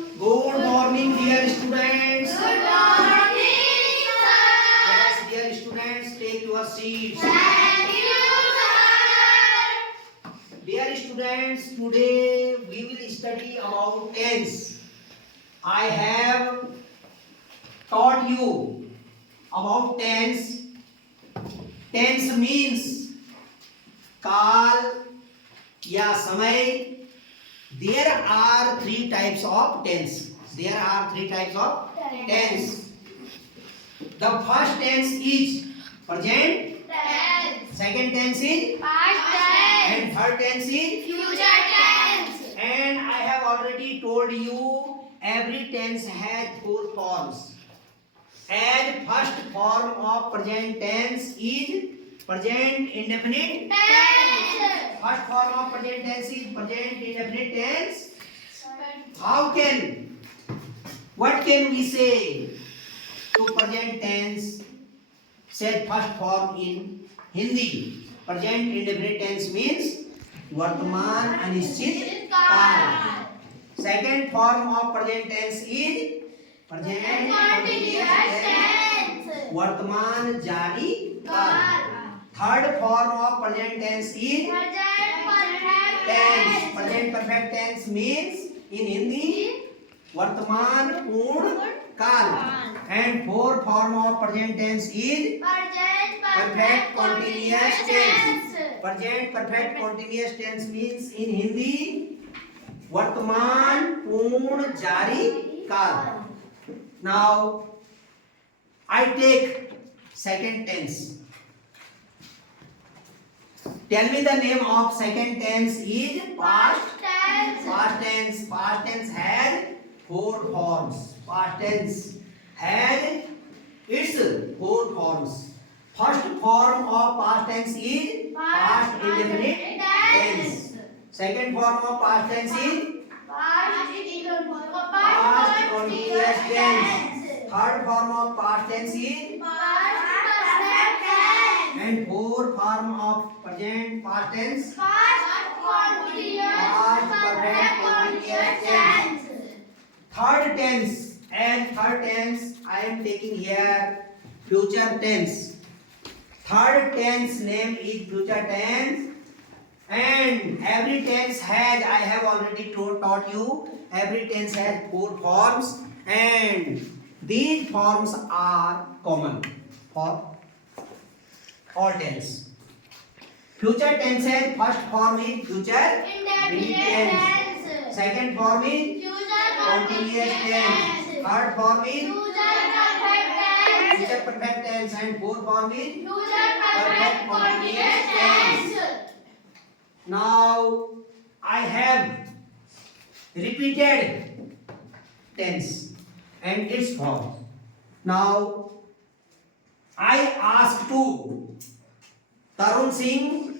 Good morning, dear students. Good morning, sir. Yes, dear students, take your seats. Thank you, sir. Dear students, today we will study about tense. I have taught you about tense. Tense means काल या समय. There are three types of tense. There are three types of tense. The first tense is present. Tense. Second tense is Past tense. and third tense is. Future tense. And I have already told you every tense has four forms. And first form of present tense is present indefinite. Tense. First form of present tense is present indefinite tense. What can we say to present tense said first form in Hindi? Present indefinite tense means वर्तमान अनिश्चित काल. Second form of present tense is present continuous tense. वर्तमान जारी काल. Third form of present tense is tense. Present perfect tense means in Hindi वर्तमान पूर्ण काल. And fourth form of present tense is perfect continuous tense. Present perfect continuous tense means in Hindi वर्तमान पूर्ण जारी काल. Now I take second tense. Tell me the name of second tense is past tense. Past tense has four forms. Past tense has its four forms. First form of past tense is past indefinite tense. Second form of past tense is past continuous tense. Third form of past tense is and fourth form of present past tense past perfect continuous tense. Third tense I am taking here future tense. Third tense name is future tense. And every tense has, I have already taught you, every tense has four forms and these forms are common for all tense. Future tense has first form is future indefinite tense. Second form is continuous tense. Third form is future perfect tense and fourth form is perfect continuous tense. Now I have repeated tense and its form. Now I ask to Tarun Singh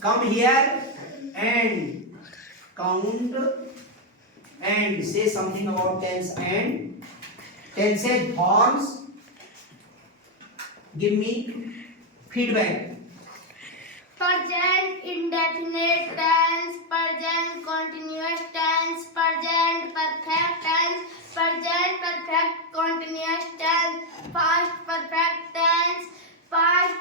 come here and count and say something about tense and tenses forms. Give me feedback. Present indefinite tense, present continuous tense, present perfect tense, present perfect continuous tense, past perfect tense, past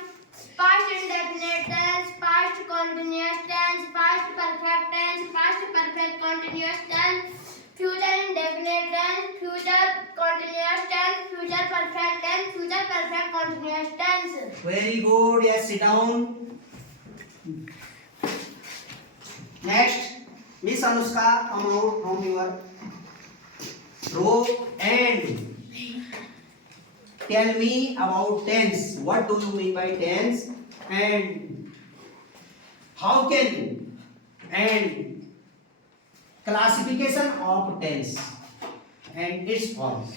indefinite tense, past continuous tense, past perfect tense, past perfect continuous tense, future indefinite tense, future continuous tense, future perfect tense, future perfect continuous tense. Very good. Yes, sit down. Next, Miss Anushka, come out from your row and tell me about tense. What do you mean by tense and how can and classification of tense and its forms.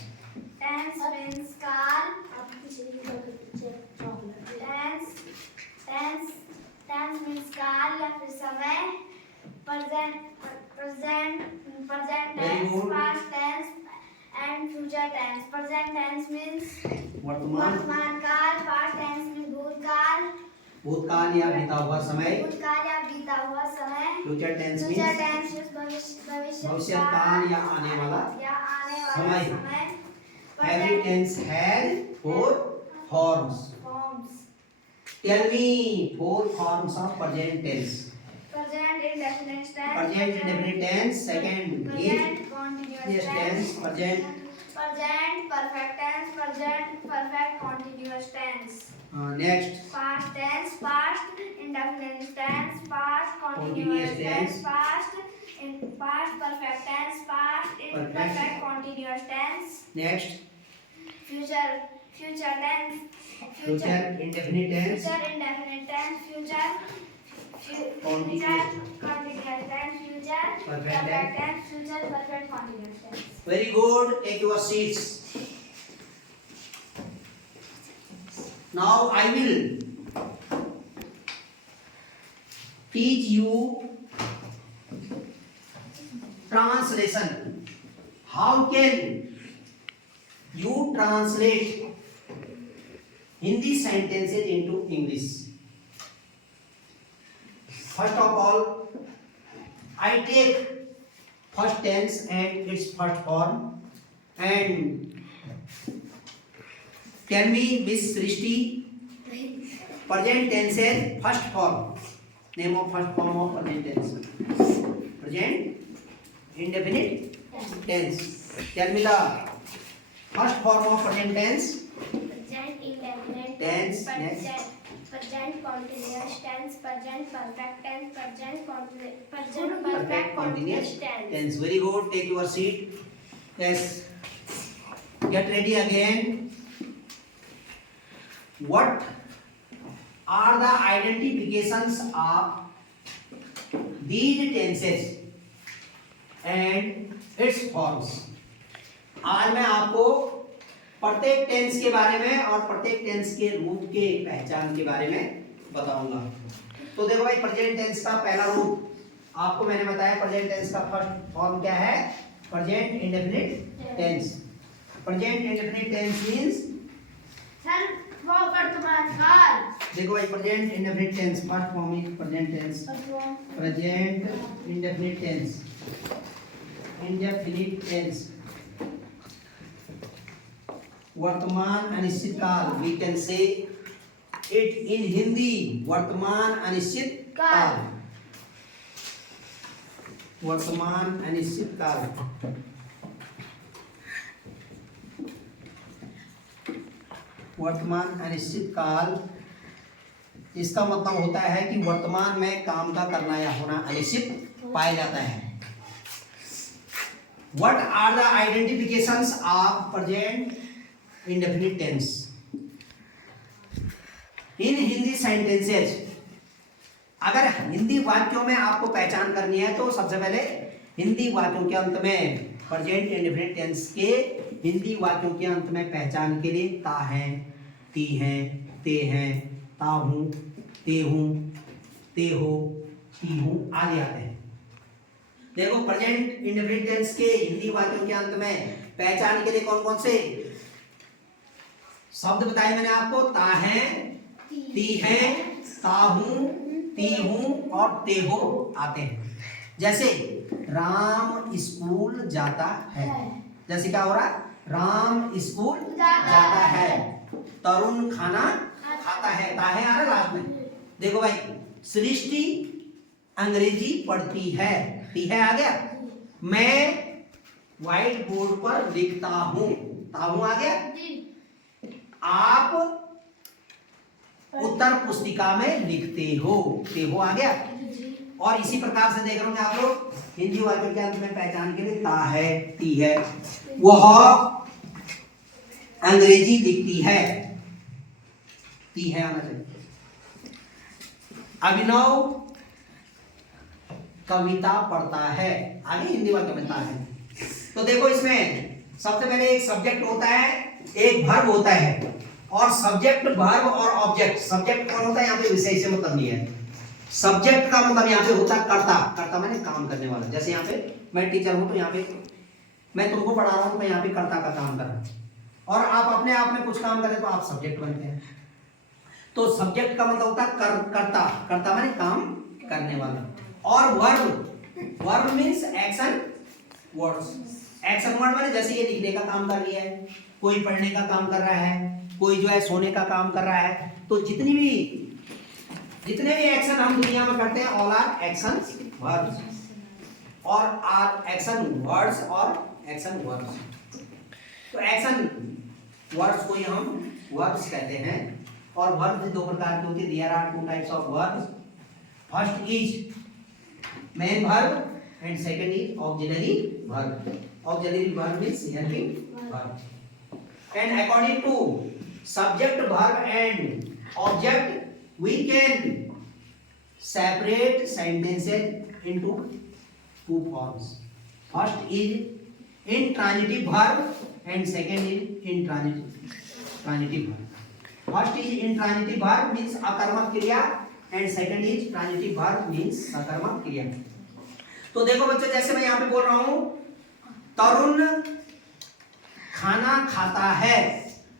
Tense means काल. Tense means काल या फिर समय. Present Very tense, good. past tense and future tense. Present tense means वर्तमान वर्तमान काल. Past tense means भूतकाल. भूतकाल या बीता हुआ समय. भूतकाल या बीता बीता हुआ समय। Future tense future means tense भविष्य भविष्य काल या आने वाला समय। Every tense has four forms. Tell me four forms of present tense. Present indefinite tense. Present indefinite tense. Second is Present continuous tense. Present. Present perfect tense. Present perfect continuous tense. Next. Past tense. Past indefinite tense. Past Continuous tense. Past perfect tense. Past imperfect continuous tense. Next. Future tense. Future indefinite tense. Future indefinite tense. Future continuous tense. Future perfect tense. Future perfect continuous tense. Very good. Take your seats. Now I will teach you translation. How can you translate Hindi sentences into English? First of all, I take first tense and its first form, and tell me, Miss Srishti, present tense is first form. Name of first form of present tense. Present indefinite tense. Tell me the first form of present tense. Present indefinite Tense. tense. Next. Present continuous tense. Present perfect tense. Present Perfect perfect continuous continuous tense. tense. Very good. Take your seat. Yes. Get ready again. What are the identifications of these tenses and its forms? आज मैं आपको प्रत्येक tense के बारे में और प्रत्येक tense के रूप के पहचान के बारे में बताऊंगा। तो देखो भाई, प्रेजेंट टेंस का पहला रूप आपको मैंने बताया। प्रेजेंट टेंस का फर्स्ट फॉर्म क्या है? Present indefinite tense. Present indefinite tense means sir वो वर्तमान काल। देखो भाई, present indefinite tense first form is present tense. Present indefinite tense. Indefinite tense वर्तमान अनिश्चित काल। We can say it in Hindi वर्तमान अनिश्चित काल। वर्तमान अनिश्चित काल। वर्तमान अनिश्चित काल, इसका मतलब होता है कि वर्तमान में काम का करना या होना अनिश्चित पाया जाता है। What are the identifications of present indefinite tense? In Hindi sentences, अगर हिंदी वाक्यों में आपको पहचान करनी है तो सबसे पहले हिंदी वाक्यों के अंत में प्रेजेंट इंडेफिनिट टेंस के हिंदी वाक्यों के अंत में पहचान के लिए ता है, ती है, ते हैं, ता हूं, ते हूं, ते हो, ती हूं आदि आते हैं। देखो, प्रेजेंट इंडेफिनिट टेंस के हिंदी वाक्यों के अंत में पहचान के लिए कौन कौन से शब्द बताए मैंने आपको? ता है, ती है, ता हूं, ती हूं और ते हो आते हैं। जैसे राम स्कूल जाता है। जैसे क्या हो रहा है? राम स्कूल जाता है। तरुण खाना खाता है। ता है आ रहा लास्ट में। देखो भाई, सृष्टि अंग्रेजी पढ़ती है। ती है आ गया। मैं व्हाइट बोर्ड पर लिखता हूं। ता हूं आ गया। आप उत्तर पुस्तिका में लिखते हो। ते हो आ गया। और इसी प्रकार से देख रहे होंगे आप लोग हिंदी वाक्यों के अंत में पहचान के लिए ता है, ती है। वह अंग्रेजी लिखती है। ती है आना चाहिए। अभिनव कविता पढ़ता है। आगे हिंदी वाक्य में ता है। तो देखो, इसमें सबसे पहले एक सब्जेक्ट होता है, एक वर्ब होता है। और सब्जेक्ट, वर्ब और ऑब्जेक्ट। सब्जेक्ट कौन होता है? यहाँ पे विषय से मतलब नहीं है। सब्जेक्ट का मतलब यहाँ पे होता है कर्ता। कर्ता माने काम करने वाला। जैसे यहाँ पे मैं टीचर हूं तो यहाँ पे मैं तुमको पढ़ा रहा हूं, मैं यहाँ पे कर्ता का काम कर रहा हूं। और आप अपने आप में कुछ काम करें तो आप सब्जेक्ट बनते हैं। तो सब्जेक्ट का मतलब होता है कर्ता। कर्ता माने काम करने वाला। और verb means action words. Action word माने जैसे ये लिखने का काम कर रही है, कोई पढ़ने का काम कर रहा है, कोई जो है सोने का काम कर रहा है। तो जितने भी एक्शन हम दुनिया में करते हैं ऑल आर एक्शन वर्ब्स और आर एक्शन वर्ड्स और एक्शन वर्ब्स। तो एक्शन वर्ड्स को ही हम वर्ब्स कहते हैं। और वर्ब्स दो प्रकार के होते हैं। There are two types of verbs. First is main verb and second is auxiliary verb. Auxiliary verb means helping verb. And according to subject, verb and object, we can separate sentences into two forms. First is intransitive verb and second is transitive verb. First is intransitive verb means अकर्मक क्रिया and second is transitive verb means सकर्मक क्रिया। तो देखो बच्चों, जैसे मैं यहाँ पे बोल रहा हूँ तरुण खाना खाता है,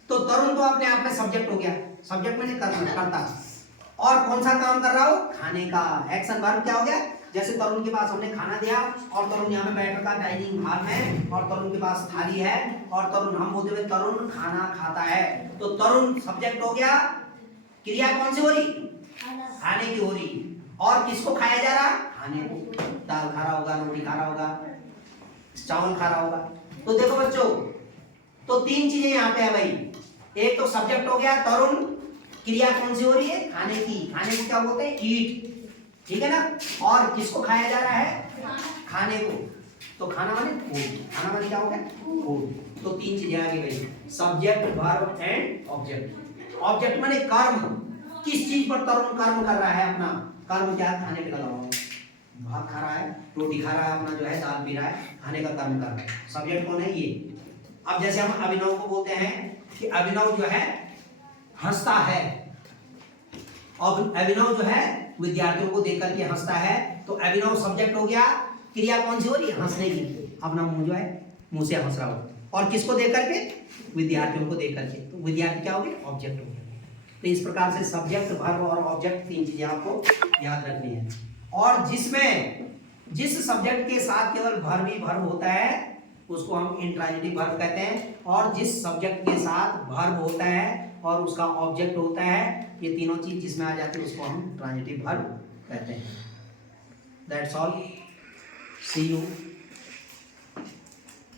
तो तरुण तो अपने आप में सब्जेक्ट हो गया। सब्जेक्ट मैंने करता और कौन सा काम कर रहा हो, खाने का। एक्शन वर्ब क्या हो गया, जैसे तरुण के पास हमने खाना दिया और तरुण यहाँ पे बैठ रखा डाइनिंग हॉल में और तरुण के पास थाली है और तरुण हम बोलते हुए तरुण खाना खाता है, तो तरुण सब्जेक्ट हो गया। क्रिया कौन सी हो रही, खाने की हो रही। और किसको खाया जा रहा, खाने को। दाल खा रहा होगा, रोटी खा रहा होगा, चावल खा रहा होगा। तो देखो बच्चों, तो तीन चीजें यहाँ पे है भाई। एक तो सब्जेक्ट हो गया तरुण, क्रिया कौन सी हो रही है, खाने की। खाने को क्या बोलते हैं, ईट, ठीक है ना। और किसको खाया जा रहा है, खाने को। तो खाना माने फूड, खाना माने क्या हो गया, फूड। तो तीन चीजें आ गई भाई, subject verb and object. Object माने कर्म, किस चीज पर तरुण कर्म कर रहा है अपना। कर्म क्या है, खाने पे लगा हुआ है, भात खा रहा है, रोटी खा रहा है, अपना जो है दाल पी रहा है, खाने का कर्म कर रहा है। सब्जेक्ट कौन है, ये। अब जैसे हम अभिनव को बोलते हैं कि अभिनव जो है हंसता है, और अभिनव जो है विद्यार्थियों को देख करके हंसता है, तो अभिनव सब्जेक्ट हो गया। क्रिया कौन सी हो रही है, हंसने की। अपना मुंह जो है मुंह से हंस रहा हो, और किसको देख करके, विद्यार्थियों को देख करके। तो विद्यार्थी क्या हो गया, ऑब्जेक्ट हो गया। तो इस प्रकार से सब्जेक्ट वर्ब और ऑब्जेक्ट तीन चीजें आपको याद रखनी है। और जिस सब्जेक्ट के साथ केवल वर्ब ही वर्ब होता है उसको हम इंट्रांजिटिव वर्ब कहते हैं, और जिस सब्जेक्ट के साथ वर्ब होता है और उसका ऑब्जेक्ट होता है, ये तीनों चीज जिसमें आ जाती है उसको हम ट्रांजिटिव वर्ब कहते हैं। That's all, see you.